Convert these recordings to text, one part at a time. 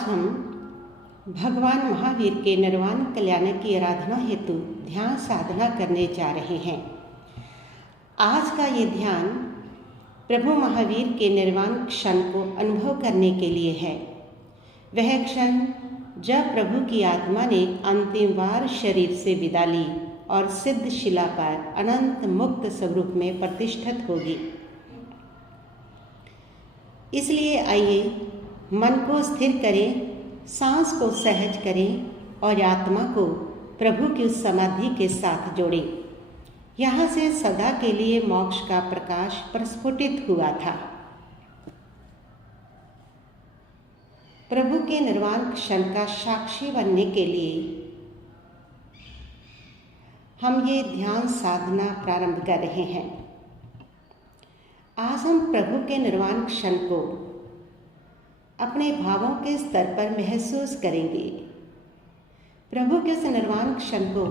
हम भगवान महावीर के निर्वाण कल्याण की आराधना हेतु ध्यान साधना करने जा रहे हैं। आज का ये ध्यान प्रभु महावीर के निर्वाण क्षण को अनुभव करने के लिए है। वह क्षण जब प्रभु की आत्मा ने अंतिम बार शरीर से विदा ली और सिद्ध शिला पर अनंत मुक्त स्वरूप में प्रतिष्ठित होगी। इसलिए आइए मन को स्थिर करें, सांस को सहज करें और आत्मा को प्रभु की उस समाधि के साथ जोड़ें। यहाँ से सदा के लिए मोक्ष का प्रकाश प्रस्फुटित हुआ था। प्रभु के निर्वाण क्षण का साक्षी बनने के लिए हम ये ध्यान साधना प्रारंभ कर रहे हैं। आज हम प्रभु के निर्वाण क्षण को अपने भावों के स्तर पर महसूस करेंगे। प्रभु के उस निर्वाण क्षण को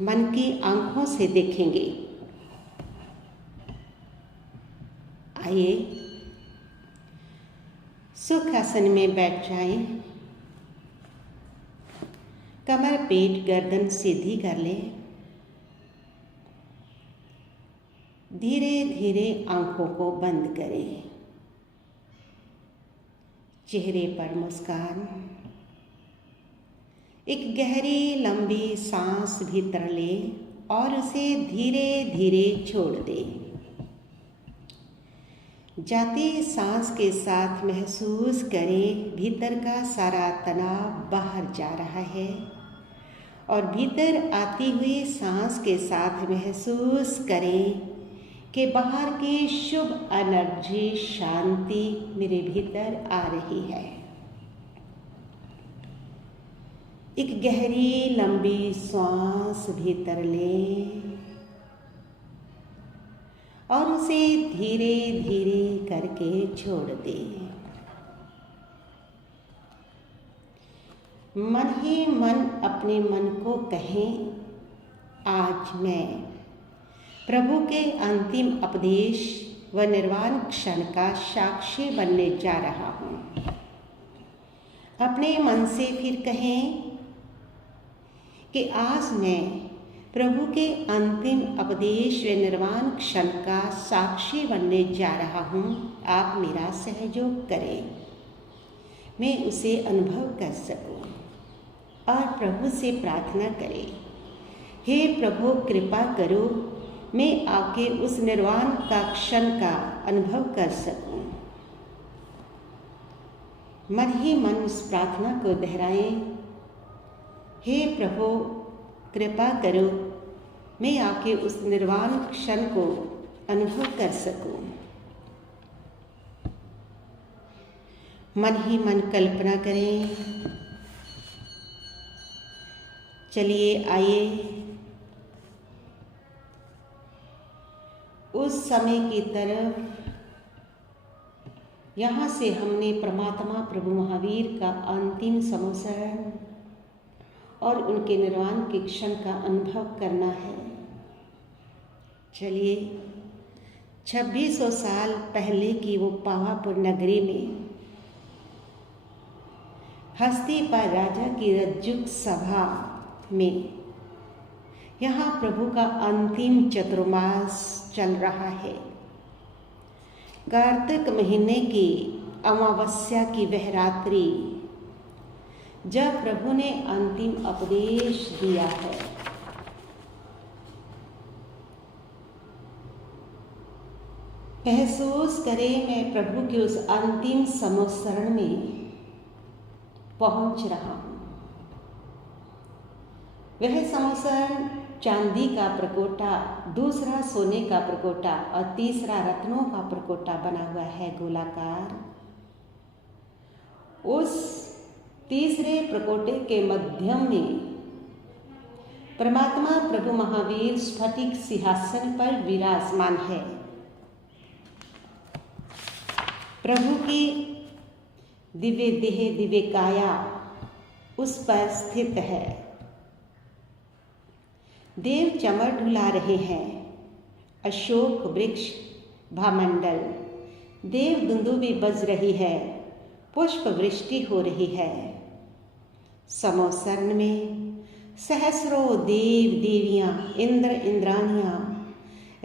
मन की आंखों से देखेंगे। आइए सुख आसन में बैठ जाएं। कमर, पेट, गर्दन सीधी कर लें। धीरे धीरे आंखों को बंद करें। चेहरे पर मुस्कान। एक गहरी लंबी सांस भीतर लें और उसे धीरे धीरे छोड़ दें। जाती सांस के साथ महसूस करें भीतर का सारा तनाव बाहर जा रहा है और भीतर आती हुई सांस के साथ महसूस करें कि बाहर की शुभ एनर्जी, शांति मेरे भीतर आ रही है। एक गहरी लंबी सांस भीतर लें और उसे धीरे धीरे करके छोड़ दें। मन ही मन अपने मन को कहें, आज मैं प्रभु के अंतिम उपदेश व निर्वाण क्षण का साक्षी बनने जा रहा हूँ। अपने मन से फिर कहें कि आज मैं प्रभु के अंतिम उपदेश व निर्वाण क्षण का साक्षी बनने जा रहा हूँ। आप मेरा सहयोग करें, मैं उसे अनुभव कर सकूँ और प्रभु से प्रार्थना करें, हे प्रभु कृपा करो, मैं आके उस निर्वाण का क्षण का अनुभव कर सकूं। मन ही मन उस प्रार्थना को दोहराएं, हे प्रभु कृपा करो, मैं आके उस निर्वाण क्षण को अनुभव कर सकूं। मन ही मन कल्पना करें। चलिए आइए उस समय की तरफ। यहाँ से हमने परमात्मा प्रभु महावीर का अंतिम समोसरण और उनके निर्वाण के क्षण का अनुभव करना है। चलिए 2600 साल पहले की वो पावापुर नगरी में हस्तिनापुर राजा की रज्जुक सभा में यहाँ प्रभु का अंतिम चतुर्मास चल रहा है। कार्तिक महीने की अमावस्या की वह रात्रि जब प्रभु ने अंतिम उपदेश दिया है। महसूस करें मैं प्रभु के उस अंतिम समोसरण में पहुंच रहा हूँ। वह समोसरण चांदी का प्रकोटा, दूसरा सोने का प्रकोटा और तीसरा रत्नों का प्रकोटा बना हुआ है गोलाकार। उस तीसरे प्रकोटे के मध्यम में परमात्मा प्रभु महावीर स्फटिक सिंहासन पर विराजमान है। प्रभु की दिव्य देह, दिव्य काया उस पर स्थित है। देव चमर ढुला रहे हैं। अशोक वृक्ष भामंडल, देव दुंदुबी बज रही है पुष्प वृष्टि हो रही है। समोसरण में सहस्रों देव देवियां, इंद्र इंद्राणियां,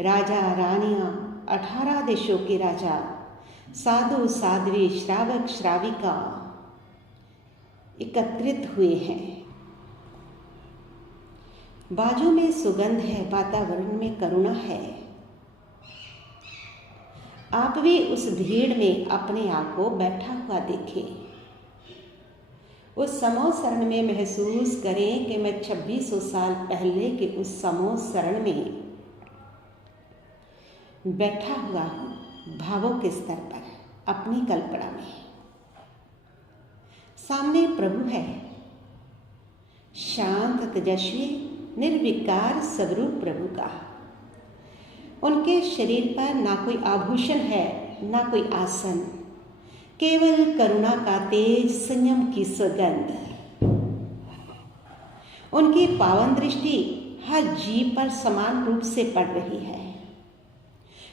राजा रानियां, 18 देशों के राजा, साधु साध्वी, श्रावक श्राविका एकत्रित हुए हैं। बाजू में सुगंध है, वातावरण में करुणा है। आप भी उस भीड़ में अपने आप को बैठा हुआ देखें। उस समोसरण में महसूस करें कि मैं 2600 साल पहले के उस समोसरण में बैठा हुआ हूँ, भावों के स्तर पर, अपनी कल्पना में। सामने प्रभु है, शांत, तेजस्वी, निर्विकार स्वरूप प्रभु का। उनके शरीर पर ना कोई आभूषण है, ना कोई आसन, केवल करुणा का तेज, संयम की सुगंध। उनकी पावन दृष्टि हर जीव पर समान रूप से पड़ रही है।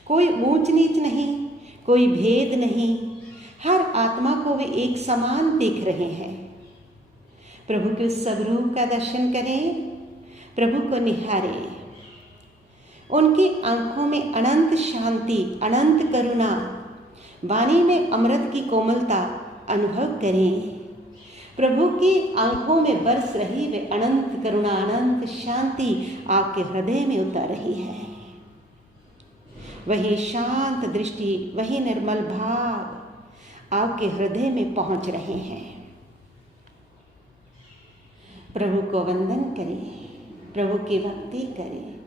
कोई ऊंच नीच नहीं, कोई भेद नहीं, हर आत्मा को वे एक समान देख रहे हैं। प्रभु के उस स्वरूप का दर्शन करें, प्रभु को निहारें। उनकी आंखों में अनंत शांति, अनंत करुणा, वाणी में अमृत की कोमलता अनुभव करें। प्रभु की आंखों में बरस रही वे अनंत करुणा, अनंत शांति आपके हृदय में उतर रही है। वही शांत दृष्टि, वही निर्मल भाव आपके हृदय में पहुंच रहे हैं। प्रभु को वंदन करें, प्रभु की भक्ति करें।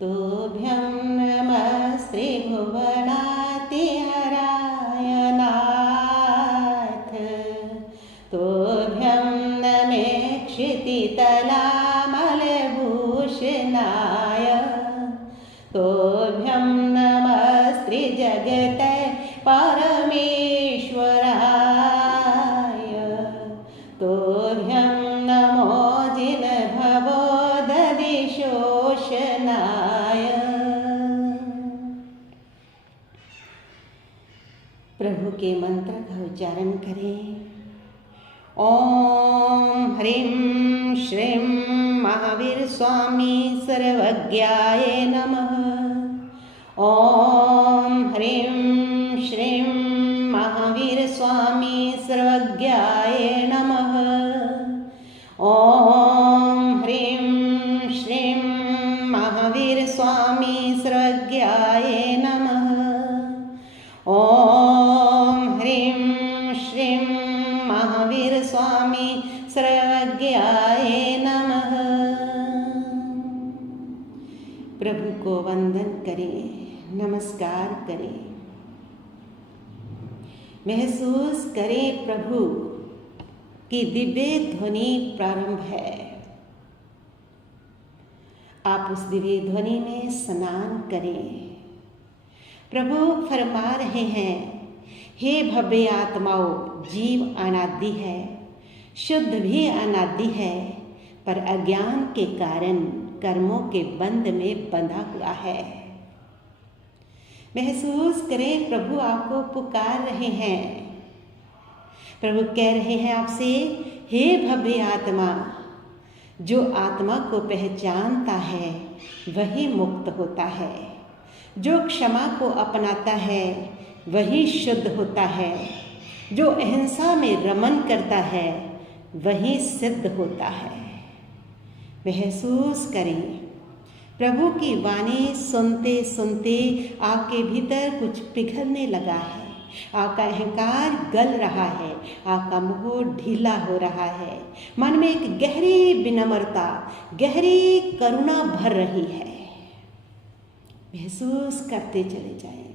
तोभ्यं नमस्ते भुवनाते हराय नाथ, तोभ्यं नमे क्षितितलामलभूषणाय, तोभ्यं नमस्ते जगते परमेश्वराय, तोभ्यं नमो जिनभवोदधिशोषणाय। प्रभु के मंत्र का उच्चारण करें। ओम ह्रीं श्रीं महावीर स्वामी सर्वज्ञाय नमः। ओम ह्रीं श्रीं महावीर स्वामी सर्वज्ञाय नमः। ओम ह्रीं श्रीं महावीर स्वामी सर्वज्ञाय नमः। ओम ह्रीं श्रीं महावीर स्वामी सर्वज्ञाय नमः। प्रभु को वंदन करें, नमस्कार करें। महसूस करें प्रभु की दिव्य ध्वनि प्रारंभ है। आप उस दिव्य ध्वनि में स्नान करें। प्रभु फरमा रहे हैं, हे भव्य आत्माओं, जीव अनादि है, शुद्ध भी अनादि है, पर अज्ञान के कारण कर्मों के बंध में बंधा हुआ है। महसूस करें प्रभु आपको पुकार रहे हैं। प्रभु कह रहे हैं आपसे, हे भव्य आत्मा, जो आत्मा को पहचानता है वही मुक्त होता है। जो क्षमा को अपनाता है वही शुद्ध होता है। जो अहिंसा में रमन करता है वही सिद्ध होता है। महसूस करें, प्रभु की वाणी सुनते सुनते आपके भीतर कुछ पिघलने लगा है। आपका अहंकार गल रहा है, आपका मोह ढीला हो रहा है। मन में एक गहरी विनम्रता, गहरी करुणा भर रही है। महसूस करते चले जाएं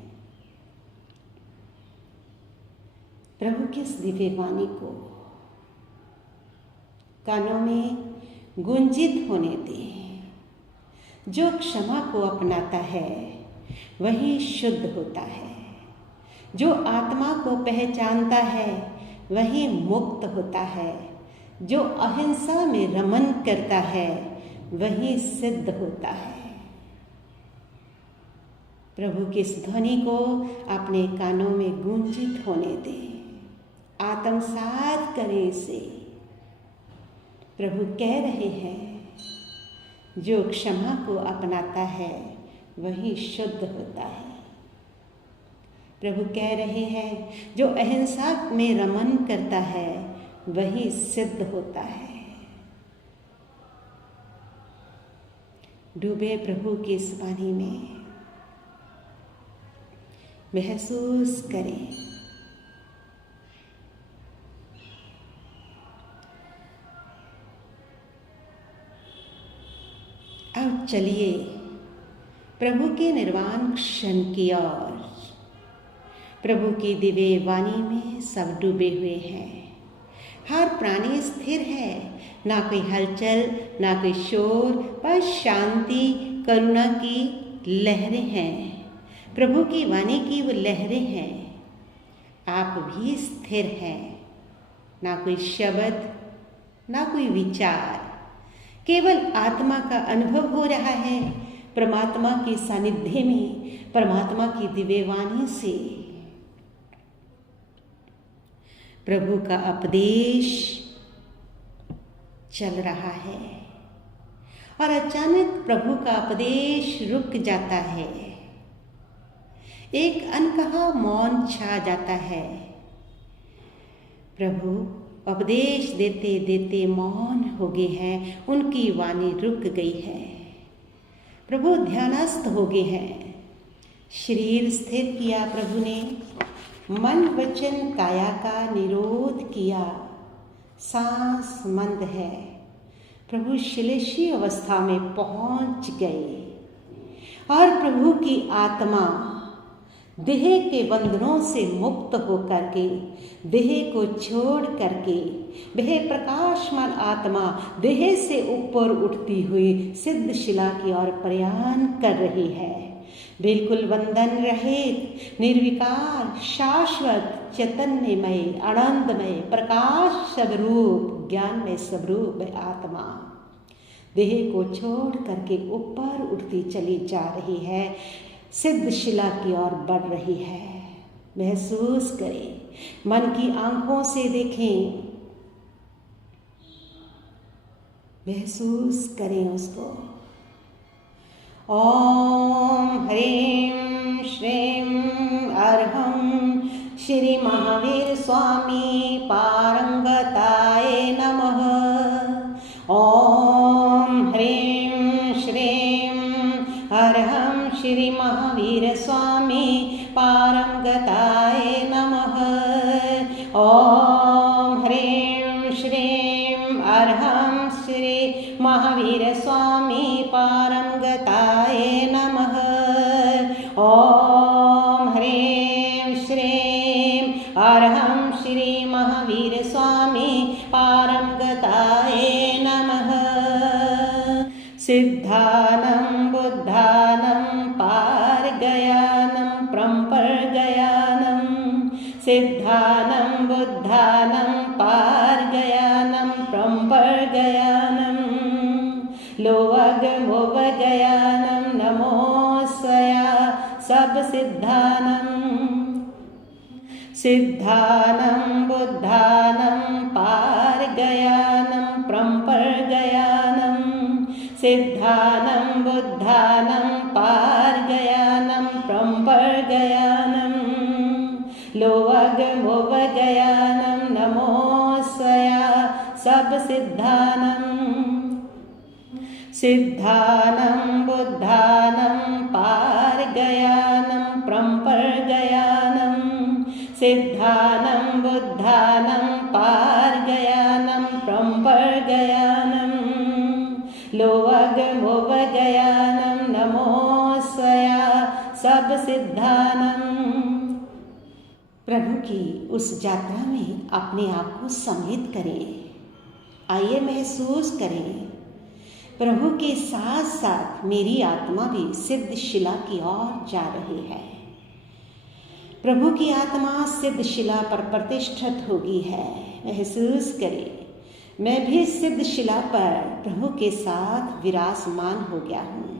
प्रभु की इस दिव्य वाणी को। कानों में गुंजित होने दें। जो क्षमा को अपनाता है वही शुद्ध होता है। जो आत्मा को पहचानता है वही मुक्त होता है। जो अहिंसा में रमन करता है वही सिद्ध होता है। प्रभु की इस ध्वनि को अपने कानों में गूंजित होने दें। आत्मसात करें इसे। प्रभु कह रहे हैं, जो क्षमा को अपनाता है वही शुद्ध होता है। प्रभु कह रहे हैं, जो अहिंसा में रमन करता है वही सिद्ध होता है। डूबे प्रभु के इस पानी में, महसूस करें। अब चलिए प्रभु के निर्वाण क्षण की ओर। प्रभु की दिव्य वाणी में सब डूबे हुए हैं। हर प्राणी स्थिर है, ना कोई हलचल, ना कोई शोर, बस शांति करुणा की लहरें हैं। प्रभु की वाणी की वो लहरें हैं। आप भी स्थिर हैं, ना कोई शब्द, ना कोई विचार, केवल आत्मा का अनुभव हो रहा है परमात्मा के सानिध्य में, परमात्मा की दिव्य वाणी से। प्रभु का उपदेश चल रहा है और अचानक प्रभु का उपदेश रुक जाता है। एक अनकहा मौन छा जाता है। प्रभु उपदेश देते देते मौन हो गए हैं, उनकी वाणी रुक गई है। प्रभु ध्यानस्थ हो गए हैं। शरीर स्थिर किया प्रभु ने, मन वचन काया का निरोध किया। सांस मंद है। प्रभु शिलेशी अवस्था में पहुंच गए और प्रभु की आत्मा देह के बंधनों से मुक्त होकर के, देह को छोड़ करके, वह प्रकाशमान आत्मा देह से ऊपर उठती हुई सिद्ध शिला की ओर प्रयाण कर रही है। बिल्कुल बंधन रहित, निर्विकार, शाश्वत, चैतन्यमय, आनंदमय, प्रकाश स्वरूप, ज्ञान में स्वरूप आत्मा देह को छोड़ करके ऊपर उठती चली जा रही है, सिद्ध शिला की ओर बढ़ रही है। महसूस करें, मन की आंखों से देखें, महसूस करें उसको। ओम ह्रीं श्रीं अर्हं श्री महावीर स्वामी पारंगताय नमः। ओम ह्रीं श्रीं अर्हं श्री महावीर स्वामी पारंगताय नमः। ओम ह्रीं श्रीं अर्हं श्री महावीर स्वामी पारंगताय नमः। ओम ह्रीं श्रीं अर्हं श्री महावीर स्वामी पारंगताय नमः। सिद्धानं बुद्धानं पारगयानं परमगयानं। सिद्धानं बुद्धानं पारगयानं परमगयानं। लोवगमोवगयानं नमोऽस्या सब सिद्धानं। सिद्धानं बुद्धानं पारगयानं परमगयानं। सिद्धानं बुद्धानं पारगयानं परमगयानं। लोवगमोवगयानं नमोऽस्या सब सिद्धानं। सिद्धानं बुद्धानं पारगयानं परमगयानं। सिद्धानं बुद्धानं पारगयानं परमगयानं। लोवगमोवगयानं नमोऽस्या सब सिद्धानं। प्रभु की उस यात्रा में अपने आप को सम्मिलित करें। आइए महसूस करें, प्रभु के साथ साथ मेरी आत्मा भी सिद्ध शिला की ओर जा रही है। प्रभु की आत्मा सिद्ध शिला पर प्रतिष्ठित हो गई है। महसूस करें, मैं भी सिद्ध शिला पर प्रभु के साथ विराजमान हो गया हूँ।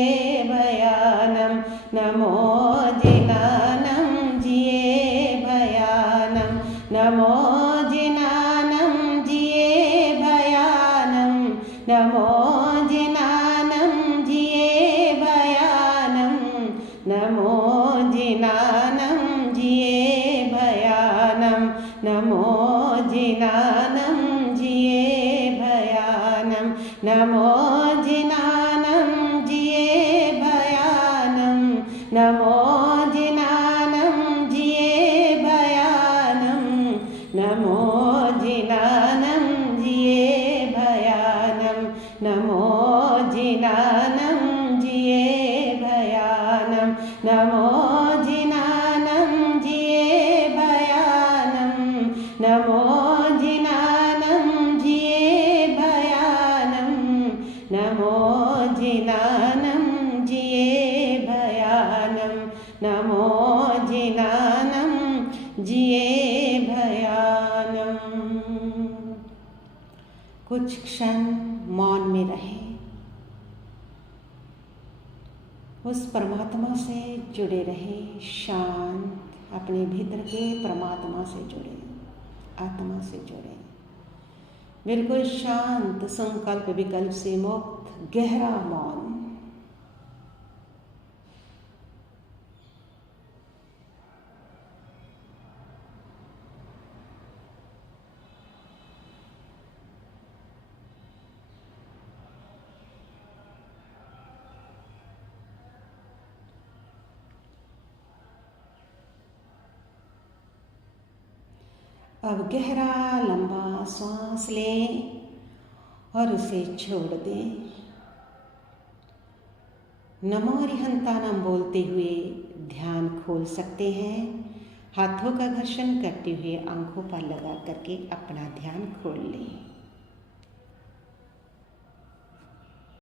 नमो जिनानं जिये भयानं नमो जिनानं जिये भयानं नमो जिनानं जिये भयानं नमो जिनानं जिये भयानं नमो जिनानं जिये भयानं नमो जिनानं जिये भयानं नमो जिनानं जिये भयानं नमो जिनानं जिये भयानं नमो जिनानं जिये भयानं नमो जिनानं जिये भयानं नमो जिनानं जिये भयानं नमो जिनानं जिये भयानं। कुछ क्षण मौन में रहे, उस परमात्मा से जुड़े रहे, शांत अपने भीतर के परमात्मा से जुड़े, आत्मा से जुड़े, बिल्कुल शांत, संकल्प विकल्प से मुक्त, गहरा मौन। अब गहरा लंबा सांस लें और उसे छोड़ दें। नमो अरिहंतानम बोलते हुए ध्यान खोल सकते हैं। हाथों का घर्षण करते हुए आंखों पर लगा करके अपना ध्यान खोल लें।